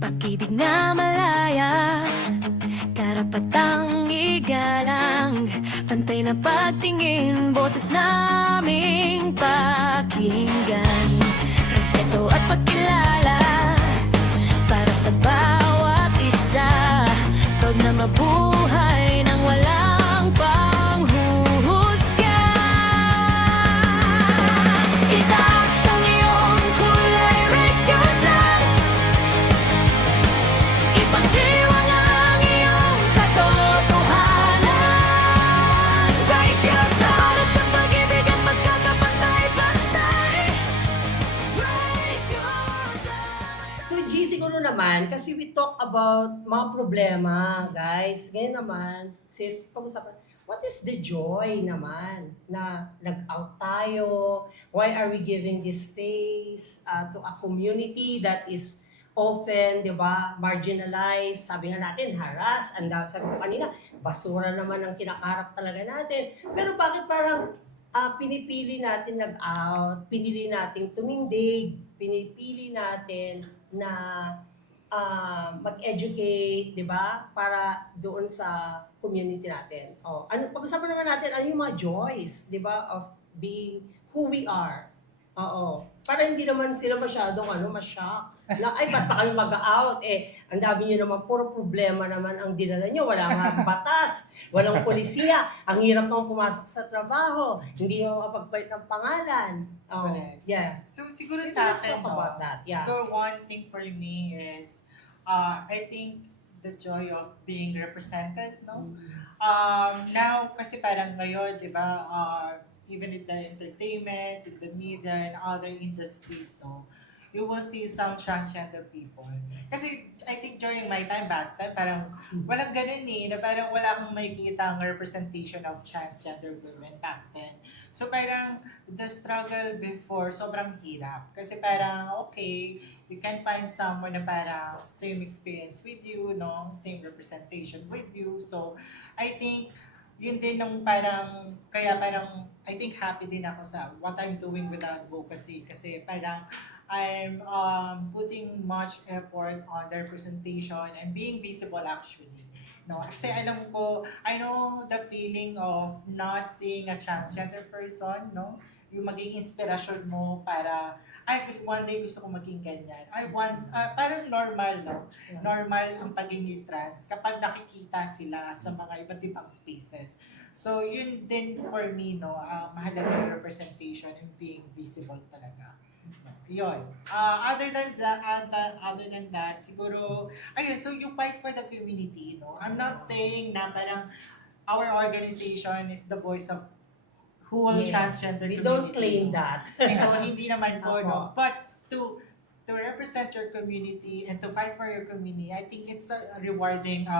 Pag-ibig na malaya, karapatang igalang, pantay na pagtingin, boses naming pakinggan, respeto at pagkilala para sa bawat isa, proud na mabuhay nang walang panghuhusga. Itaas ang iyong kulay, raise your flag, ipagdiwang ang iyong katotohanan. Raise your flag sa pag-ibig at pagkakapantay-pantay. Raise your flag. So G, siguro naman, kasi we talk about mga problema, guys. Ngayon naman, sis, pag-usapan, what is the joy naman na nag-out tayo? Why are we giving this space to a community that is often, di ba, marginalized, sabi nga natin, harass, and sabi ko kanina, basura naman ang kinakarap talaga natin. Pero bakit parang pinipili natin nag-out, pinili natin tumindig, pinipili natin na mag-educate, di ba? Para doon sa community natin. Pag-usapan naman natin, ano yung mga joys, di ba? Of being who we are. Para hindi naman sila masyadong ma-shock. Na, ay, ba't pa kami mag-out? Ang dami nyo naman, puro problema naman ang dinala nyo. Wala nga batas, walang polisiya. Ang hirap nang pumasok sa trabaho. Hindi mo makapagpalit ng pangalan. Correct. Yeah. So siguro Let's sa talk akin, about that. Yeah. siguro one thing for me is, I think the joy of being represented, no? Now, kasi parang ngayon, di ba, even in the entertainment, in the media, and other industries, no, you will see some transgender people. Kasi I think during my time back then, parang walang ganun na parang wala kang makikita ang representation of transgender women back then. So parang the struggle before, sobrang hirap. Kasi parang, okay, you can find someone na parang same experience with you, no? Same representation with you. So I think yun din nung parang, kaya parang, I think happy din ako sa what I'm doing with advocacy kasi parang I'm putting much effort on the representation and being visible actually. No, kasi alam ko, I know the feeling of not seeing a transgender person, no? Yung maging inspirasyon mo para, ay, one day gusto ko maging ganyan. I want, parang normal, no? Normal ang pagiging trans kapag nakikita sila sa mga iba't ibang spaces. So, yun din for me, no? Mahalaga yung representation and being visible talaga. Yun. Other than that, siguro, ayun, so you fight for the community, no? I'm not saying na parang our organization is the voice of whole Yes. transgender We community. don't claim that. So, hindi naman po, Opo. no? But to represent your community and to fight for your community, I think it's a rewarding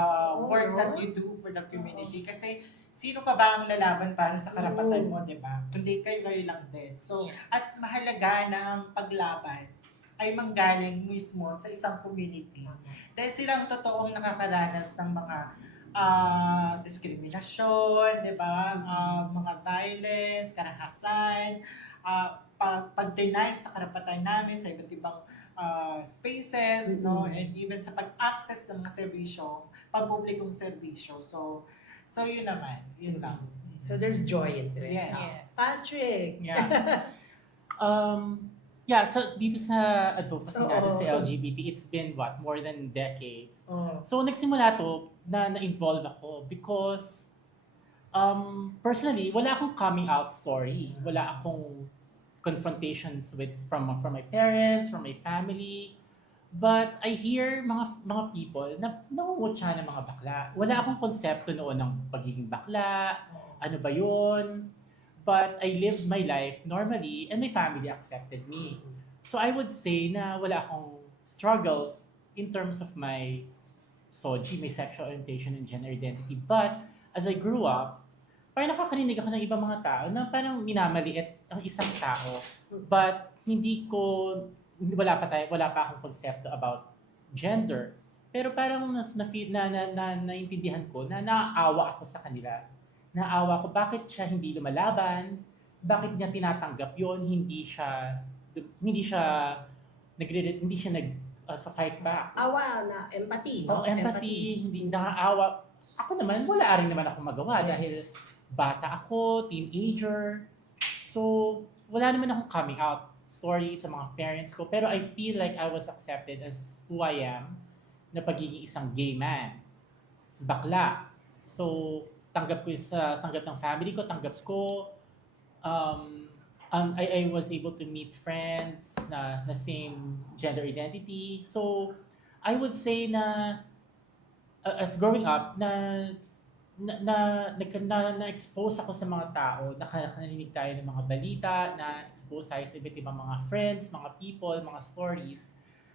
work that you do for the community. Kasi sino pa ba ang lalaban para sa karapatan mo, di ba? Kundi kayo lang din. So, at mahalaga na ang paglaban ay manggaling mismo sa isang community. Dahil silang totoong nakakaranas ng mga diskriminasyon, di ba? Mga violence, karahasan, pag-deny sa karapatan namin sa iba't ibang spaces, no? And even sa pag-access sa mga serbisyo, pampublikong serbisyo. So yun naman, yun lang. So there's joy in it. Yes. Patrick. Yeah. Yeah, so dito sa advocacy natin Oo. sa LGBT, it's been more than decades. Oh. So nagsimula to na-involve ako because personally, wala akong coming out story. Wala akong confrontations from my parents, from my family. But I hear mga people na nangungutya ng mga bakla. Wala akong konsepto noon ng pagiging bakla, ano ba yun? But I lived my life normally and my family accepted me. So I would say na wala akong struggles in terms of my SOGI, my sexual orientation and gender identity. But as I grew up, parang nakakarinig ako ng ibang mga tao na parang minamaliit ang isang tao. But wala pa akong konsepto about gender. Pero parang naintindihan ko na naaawa ako sa kanila. Naawa ko bakit siya hindi lumalaban, bakit niya tinatanggap yon, hindi siya fight back. Awa na, empathy, Oh, no? empathy, hindi nakaawa. Ako naman, wala rin naman ako magawa Yes. dahil bata ako, teenager. So, wala naman akong coming out story sa mga parents ko. Pero I feel like I was accepted as who I am na pagiging isang gay man. Bakla. So, tanggap ng family ko, tanggap ko. I was able to meet friends na same gender identity. So, I would say na as growing up na-expose ako sa mga tao, nakarinig tayo ng mga balita, na-expose tayo sa iba't ibang mga friends, mga people, mga stories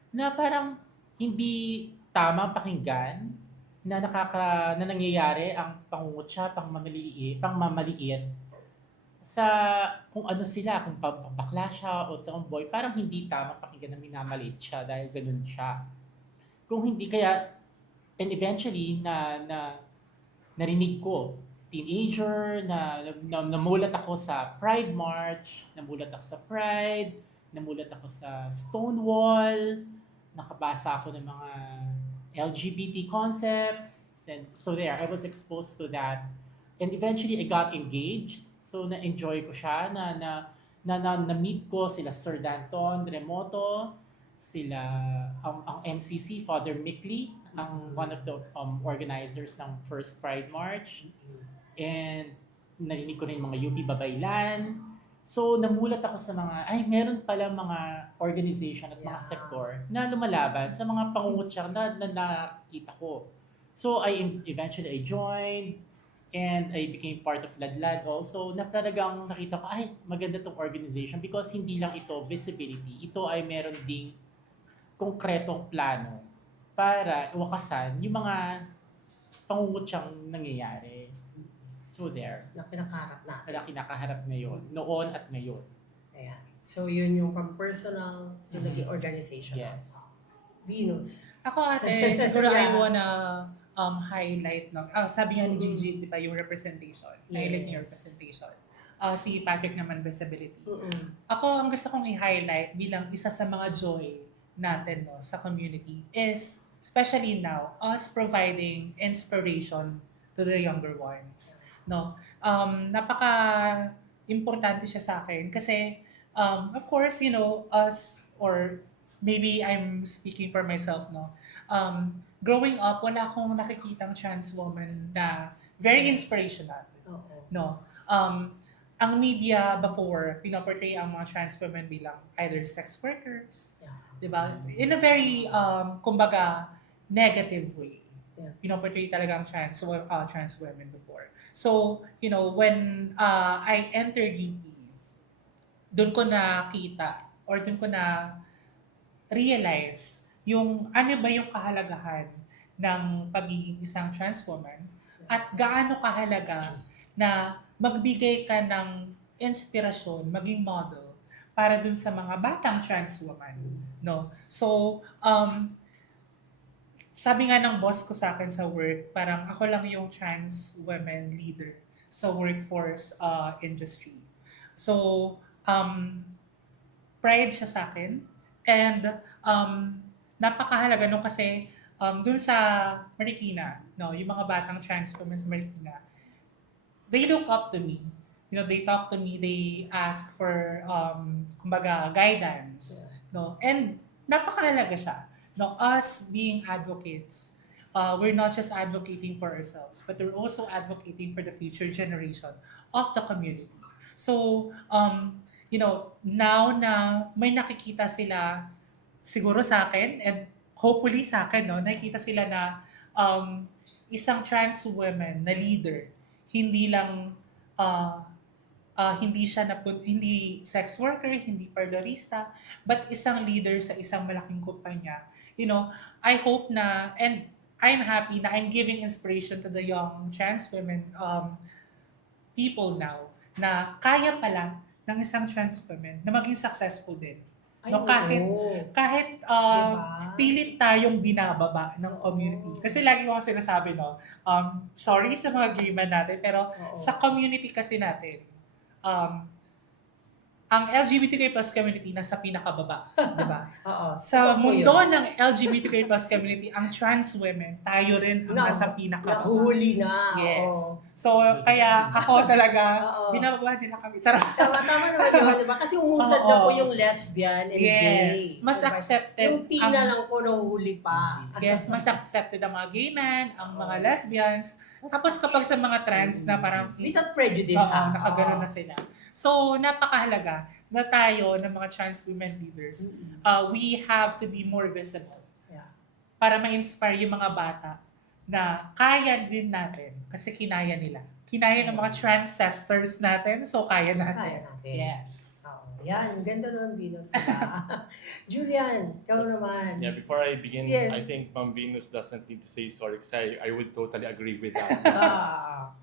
na parang hindi tama pakinggan na nangyayari ang pangungutya, pangmamaliit sa kung ano sila, kung bakla siya o tomboy, parang hindi tama pakinggan na minamaliit siya dahil ganun siya. Kung hindi kaya, and eventually narinig ko, teenager, namulat ako sa Pride March, namulat ako sa Pride, namulat ako sa Stonewall, nakabasa ako ng mga LGBT concepts, and so there, I was exposed to that. And eventually, I got engaged. So, na-enjoy ko siya, na-meet ko sila Sir Danton Remoto, sila ang MCC, Father Mickley, ang one of the organizers ng first Pride March. And narinig ko rin yung mga UP Babaylan. So, namulat ako sa meron pala mga organization at mga Yeah. sektor na lumalaban sa mga pangungutya na nakita ko. So, eventually I joined, and I became part of Ladlad also, na talagang nakita ko, maganda tong organization because hindi lang ito visibility, ito ay meron ding konkretong plano para wakasan yung mga pangungutyang nangyayari. So there, Na pinakaharap natin. kaya kinakaharap ngayon, noon at ngayon. Ayan. So, yun yung from personal to Mhm. naging organization. Yes. Venus. Ako ate, siguro I Yeah. wanna highlight, no? Sabi nga ni Gigi, di ba, yung representation. Highlight niya yung Yes. representation. Si Patrick naman, visibility. Mm-mm. Ako, ang gusto kong i-highlight bilang isa sa mga joy natin, no, sa community is, especially now, us providing inspiration to the younger ones. No? Napaka-importante siya sa akin kasi, of course, you know, us, or maybe I'm speaking for myself, no? Growing up, wala akong nakikitang trans woman na very inspirational, Oo. no? Ang media before, pinoportray ang mga trans women bilang either sex workers, Yeah. di ba? In a very, kumbaga, negative way. Yeah. Pinoportray talaga ang trans women before. So, you know, when I entered UP, doon ko nakita or doon ko na realize yung ano ba yung kahalagahan ng pagiging isang trans woman at gaano kahalaga na magbigay ka ng inspirasyon, maging model para dun sa mga batang trans woman, no? So, sabi nga ng boss ko sa akin sa work, parang ako lang yung trans women leader sa workforce industry. So, pride siya sa akin. And napakahalaga no kasi dun sa Marikina, no, yung mga batang trans women sa Marikina, they look up to me. You know, they talk to me, they ask for kumbaga guidance, no. And napakahalaga siya. No, us being advocates, we're not just advocating for ourselves, but we're also advocating for the future generation of the community. So, you know, now na may nakikita sila siguro sa akin and hopefully sa akin, no, nakikita sila na isang trans woman na leader, hindi lang hindi siya hindi sex worker, hindi parlorista, but isang leader sa isang malaking kumpanya. You know, I hope na, and I'm happy na I'm giving inspiration to the young trans women people now na kaya pala ng isang trans woman na maging successful din. Ay, No, kahit oo. Diba? pilit tayong binababa ng community. Kasi lagi ko kasi sinasabi, no, sorry sa mga gay man natin, pero Oo. sa community kasi natin, ang LGBTQ plus community nasa pinakababa, di ba? Oo. Sa Totoo po mundo yun. ng LGBTQ plus community, ang trans women, tayo rin ang Na- nasa pinakababa. Nahuhuli na. Yes. Oo. So, kaya ako talaga, Oo. binababa nila kami. Charot. Tama naman yun, di ba? Kasi umusad na Oo. po yung lesbian and gay. Yes. Mas Diba? accepted. Yung tina lang po nahuhuli pa. Yes, mas accepted ang mga gay men, ang mga lesbians. Tapos kapag sa mga trans na parang Without prejudice, oo, ha? nakagano na sila. So, napakahalaga na tayo ng mga trans women leaders, we have to be more visible. Yeah. Para ma-inspire yung mga bata na kaya din natin kasi kinaya nila. Kinaya ng mga trans sisters natin, so kaya Kaya natin. natin. Yes. Oo. Yan, ganda nun, Venus. Julian, ikaw naman. Yeah, before I begin, Yes. I think Ma'am Venus doesn't need to say sorry kasi I would totally agree with that.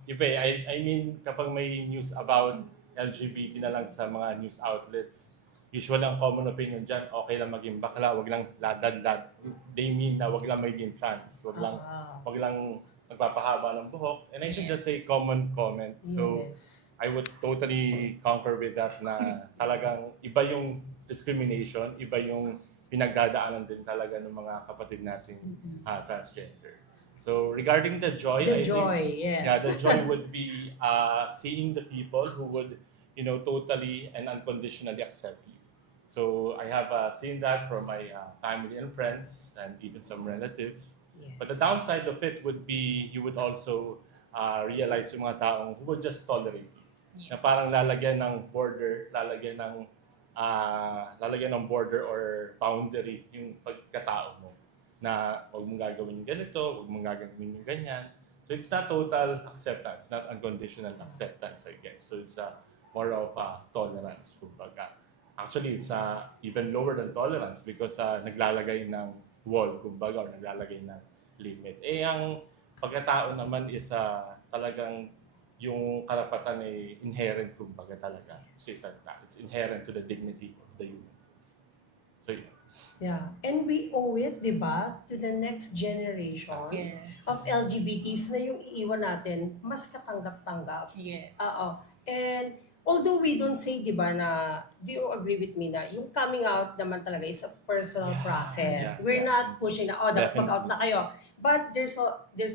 Iba I mean, kapag may news about LGBT na lang sa mga news outlets, usually ang common opinion dyan, okay lang maging bakla, wag lang ladad-lad. They mean na wag lang maging trans, wag lang magpapahaba ng buhok. And I think that's a common comment. So, Yes. I would totally concur with that na talagang iba yung discrimination, iba yung pinagdadaanan din talaga ng mga kapatid nating transgender. So regarding the joy, The I joy, think yes. yeah, the joy would be seeing the people who would, totally and unconditionally accept you. So I have seen that from my family and friends and even some relatives. Yes. But the downside of it would be you would also realize yung mga taong who would just tolerate you. Na parang lalagyan ng border, lalagyan ng border or boundary yung pagkatao mo. Na huwag mong gagawin yung ganito, huwag mong gagawin yung ganyan. So it's not total acceptance, not unconditional acceptance, I guess. So it's more of tolerance, kumbaga. Actually, it's even lower than tolerance because naglalagay ng wall, kumbaga, or naglalagay ng limit. Ang pagkatao naman is talagang yung karapatan ay inherent, kumbaga talaga. So it's inherent to the dignity of the human beings. So yeah. Yeah. And we owe it, di ba, to the next generation Yes. of LGBTs na yung iiwan natin mas katanggap-tanggap. Yes. Oo. And although we don't say, di ba, na, do you agree with me na yung coming out naman talaga is a personal process. yeah, We're yeah. not pushing na, dapat Definitely. mag-out na kayo. But there's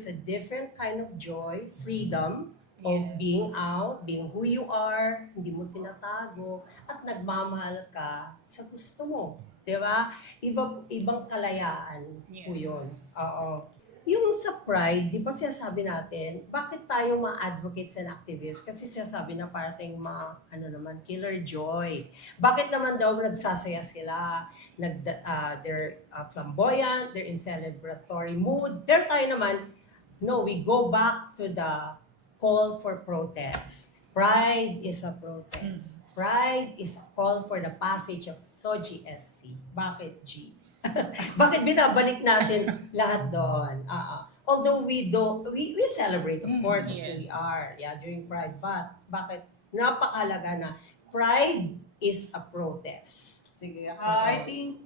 a different kind of joy, freedom, of being out, being who you are, hindi mo tinatago, at nagmamahal ka sa gusto mo. Di ba? Ibang kalayaan po Yes. yun. Oo. Yung sa Pride, di ba sinasabi natin, bakit tayo mga advocates and activists? Kasi sinasabi na parating mga, killer joy. Bakit naman daw nagsasaya sila? They're flamboyant, they're in celebratory mood. There tayo naman, no, we go back to the call for protest. Pride is a protest. Pride is a call for the passage of SOGI SC. Bakit, G? Bakit binabalik natin lahat doon? Although we celebrate, of course, Yes. we are, during Pride. But bakit napakalaga na Pride is a protest? Sige. I think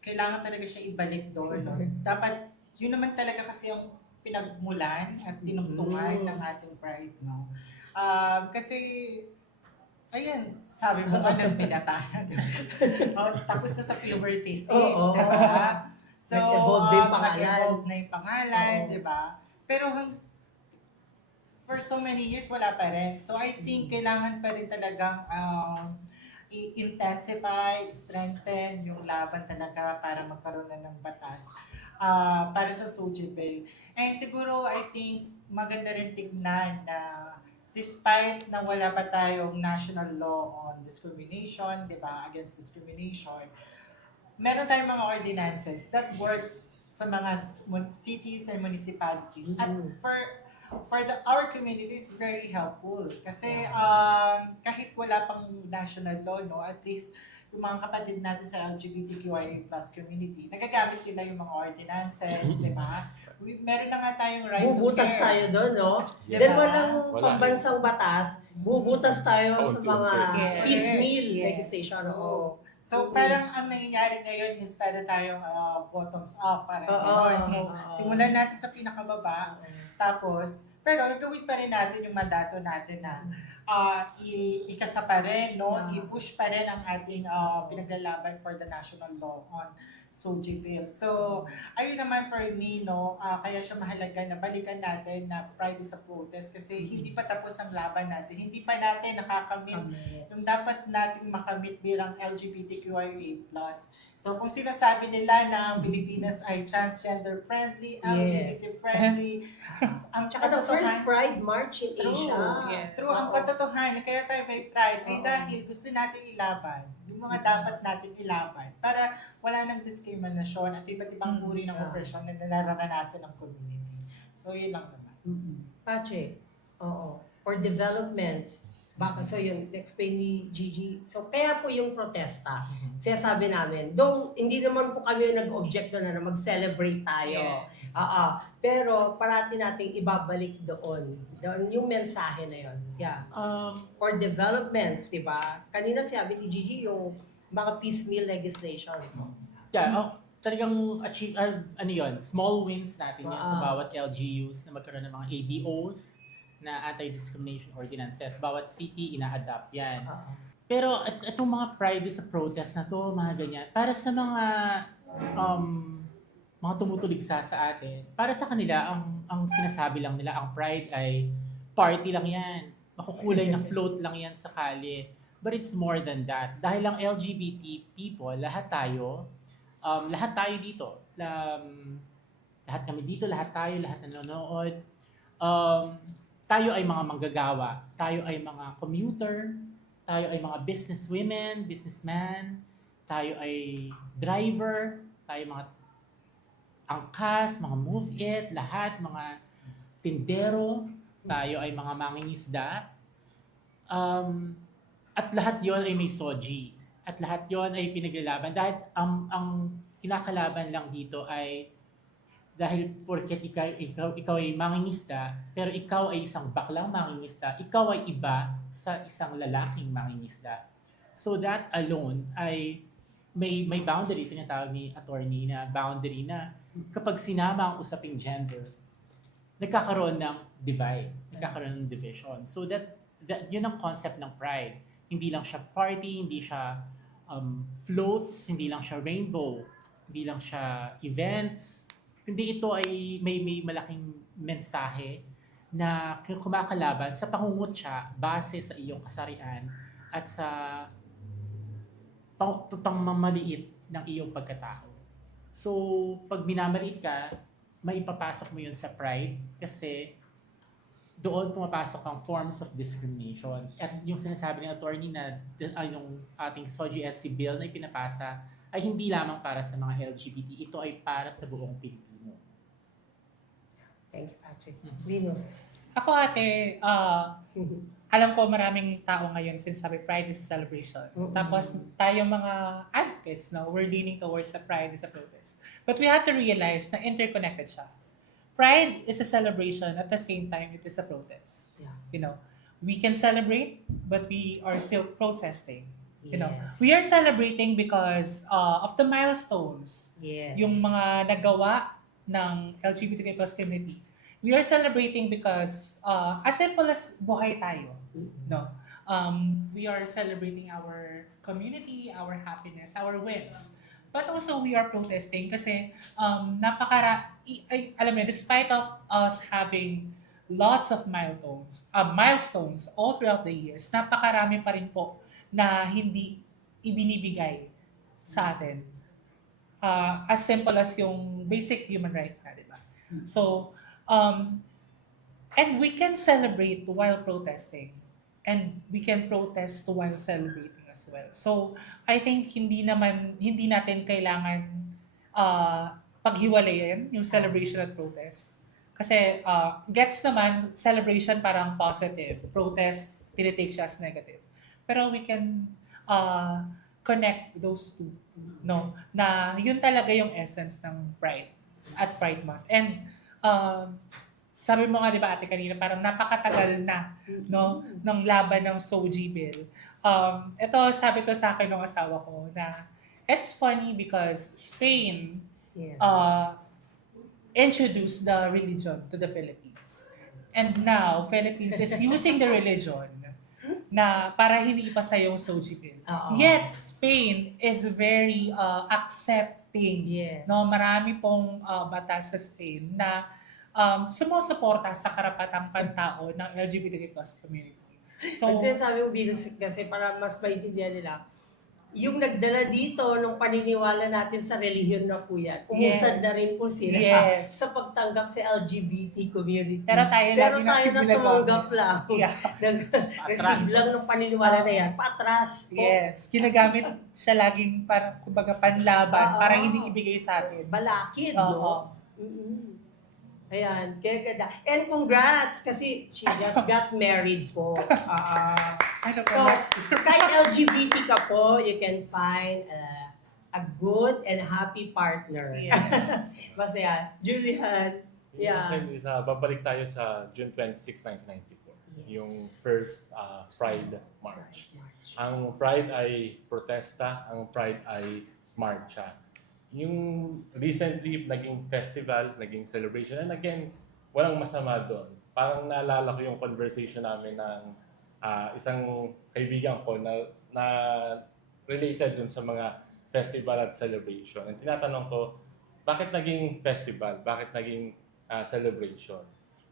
kailangan talaga siya ibalik doon. No? Dapat, yun naman talaga kasi yung pinagmulan at tinungtungan ng ating Pride. No? Kasi, ayan, sabi mo nga nagpinata. Tapos na sa puberty stage, Oo. di ba? So, Nag-evolve na yung pangalan. nag-evolve na yung pangalan, Oo. di ba? Pero for so many years, wala pa rin. So, I think kailangan pa rin talagang i-intensify, strengthen yung laban talaga para magkaroon na ng batas para sa SOGI bill. And siguro, I think, maganda rin tignan na despite na wala pa tayong national law on discrimination, di ba, against discrimination, meron tayong mga ordinances that works sa mga cities and municipalities. At for our community is very helpful kasi kahit wala pang national law, no, at least yung mga kapatid natin sa LGBTQIA+ community, nagagamit nila yung mga ordinances, di ba? Meron na nga tayong right Bubutas to care. tayo doon, no? Diba? Then walang Wala. pambansang batas, bubutas tayo sa mga Unti-unti. piecemeal Yes. legislation. Oo. So, parang ang nangyayari ngayon is pwede tayong bottoms up. Parang Oo. gano'n. So, Oo. simulan natin sa pinakababa, tapos Pero gawin pa rin natin yung mandato natin na ikasa pa rin, no? I-push pa rin ang ating pinaglalaban for the national law on SOGI bill. So, ayun naman for me, no? Kaya siya mahalaga na balikan natin na Pride is a protest kasi hindi pa tapos ang laban natin. Hindi pa natin nakakamit yung dapat nating makamit bilang LGBTQIA+. So, kung sinasabi nila na ang Pilipinas ay transgender friendly, LGBT friendly, ang Tsaka the first katotohanan, Pride March in True. Asia. Yeah. true, ang katotohanan, kaya tayo may pride ay Oo. dahil gusto natin ilaban yung mga dapat nating ilaban para wala nang diskriminasyon at iba't ibang uri ng Yeah. opresyon na nararanasan ng community. So, yun lang naman. Pache, oo. Or developments. Baka so yun, explain ni Gigi. So kaya po yung protesta, sinasabi namin, though hindi naman po kami nag-object doon na mag-celebrate tayo. Pero parati nating ibabalik doon. Doon yung mensahe na yun. Yeah. Or developments, di ba? Kanina sabi ni Gigi yung mga piecemeal legislations. Talagang achieve, ano yun, small wins natin yan sa Wow. bawat LGUs na magkaroon ng mga ADOs na anti-discrimination ordinances. Bawat city, ina-adapt yan. Pero itong mga pride sa protest na to, mga ganyan, para sa mga tumutuligsa sa atin, para sa kanila, ang sinasabi lang nila, ang pride ay party lang yan. Makukulay na float lang yan sa kalye. But it's more than that. Dahil ang LGBT people, lahat tayo dito, lahat kami dito, lahat nanonood, tayo ay mga manggagawa, tayo ay mga commuter, tayo ay mga businesswomen, businessman, tayo ay driver, tayo mga angkas, mga move it, lahat, mga tindero, tayo ay mga mangingisda, at lahat yon ay may SOGI. At lahat yon ay pinaglalaban. Dahil ang kinakalaban lang dito ay dahil porket ikaw ay mangingisda, pero ikaw ay isang baklang mangingisda, ikaw ay iba sa isang lalaking mangingisda. So that alone ay may boundary, tinatawag ni attorney na boundary na kapag sinama ang usaping gender, nagkakaroon ng divide, nagkakaroon ng division. So that yun ang concept ng pride. Hindi lang siya party, hindi siya floats, hindi lang siya rainbow, hindi lang siya events, hindi ito ay may malaking mensahe na kumakalaban sa pangungutya base sa iyong kasarian at sa pangmamaliit ng iyong pagkatao. So, pag minamaliit ka, maipapasok mo yun sa pride kasi doon pumapasok ang forms of discrimination. At yung sinasabi ng attorney na yung ating SOGI-SC bill na ipinapasa ay hindi lamang para sa mga LGBT, ito ay para sa buong Pilipino. Thank you, Patrick. Venus. Ako ate, alam ko maraming tao ngayon sinasabi Pride is a celebration. Tapos tayo mga advocates, no, we're leaning towards the Pride is a protest. But we have to realize na interconnected siya. Pride is a celebration at the same time it is a protest. Yeah. You know, we can celebrate but we are still protesting. You know, Yes. we are celebrating because of the milestones, Yes. yung mga nagawa ng LGBTQ+ community. We are celebrating because as simple as buhay tayo, no? We are celebrating our community, our happiness, our wins. But also we are protesting kasi alam mo, despite of us having lots of milestones all throughout the years, napakarami pa rin po na hindi ibinibigay sa atin. As simple as yung basic human right na, di ba? So, and we can celebrate while protesting. And we can protest while celebrating as well. So, I think hindi natin kailangan paghiwalayin yung celebration at protest. Kasi gets naman, celebration parang positive, protest, tinitake siya as negative. Pero we can connect those two, no? Na yun talaga yung essence ng Pride at Pride Month. And sabi mo nga, di ba ate kanina, parang napakatagal na, no, ng laban ng SOGI bill. Ito, sabi to sa akin ng asawa ko na it's funny because Spain Yes. introduced the religion to the Philippines. And now, Philippines is using the religion na para hindi ipasa yung Soji Bill. Oo. Yet, Spain is very accepting. Yes. No, marami pong batas sa Spain na sumusuporta sa karapatang pantao ng LGBTQ+ community. So, Ang sinasabi yung Venus kasi para mas maintindihan nila, yung nagdala dito nung paniniwala natin sa relihiyon na po yan, umusad Yes. na rin po sila Yes. sa pagtanggap sa LGBT community. Pero tayo Pero lagi tayo na nakikilagan. tumanggap lang. Yeah. Nag-receive lang ng paniniwala na yan. Patras. po. Yes, ginagamit siya laging para kumbaga panlaban Oo. para hindi ibigay sa atin. Balakid, Oo. no? Mm-mm. Ayan, kaya ganda. And congrats, kasi she just got married po. Ano So, po? kahit LGBT ka po, you can find a good and happy partner. Yes. Masaya. Julian. Yeah. Babalik tayo sa June 26, 1994. Yung first Pride March. Ang Pride ay protesta, ang Pride ay marcha. Yung recently naging festival, naging celebration, and again, walang masama doon. Parang naalala ko yung conversation namin ng isang kaibigan ko na related dun sa mga festival at celebration. And tinatanong ko, bakit naging festival? Bakit naging celebration?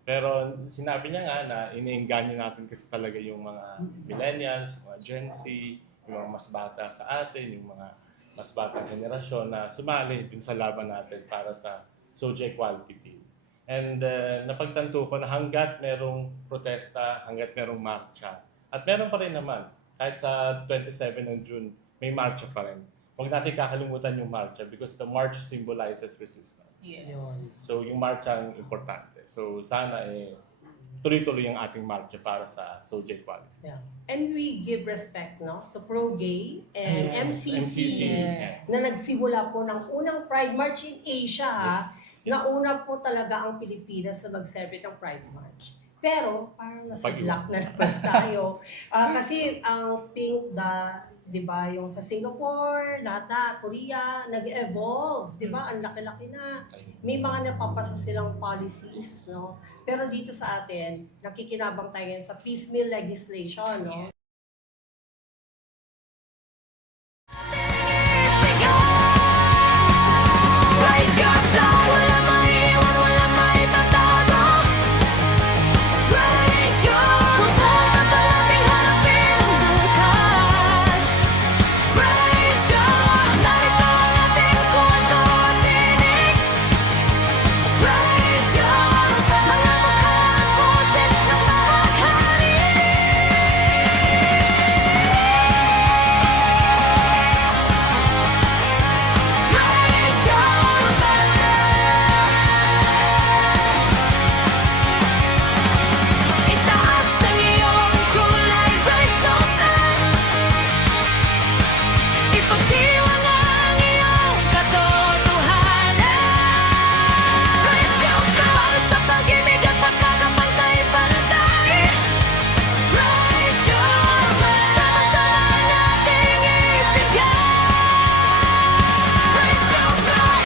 Pero sinabi niya nga na iniengganyo natin kasi talaga yung mga millennials, mga Gen Z, yung mga mas bata sa atin, yung mga mas batang henerasyon na sumali dun sa laban natin para sa Soji Equality Bill. And napagtanto ko na hanggat merong protesta, hanggat merong marcha, at meron pa rin naman, kahit sa 27 ng June, may marcha pa rin. Huwag natin kakalimutan yung marcha because the march symbolizes resistance. Yes. So yung marcha ang importante. So sana tuloy-tuloy yung ating marcha para sa Soji Equality. Yeah. And we give respect, no, to Pro-Gay and Yes, MCC, Yeah. na nagsimula po ng unang Pride March in Asia, ha? Yes. Nauna po talaga ang Pilipinas na mag-celebrate ng Pride March. Pero parang nasa Pag-iwan. black na naman tayo. Kasi ang pink, di ba, yung sa Singapore, lahat Korea, nag-evolve, di ba? Ang laki-laki na. May mga napapasa silang policies, no? Pero dito sa atin, nakikinabang tayo ngayon sa piecemeal legislation, no?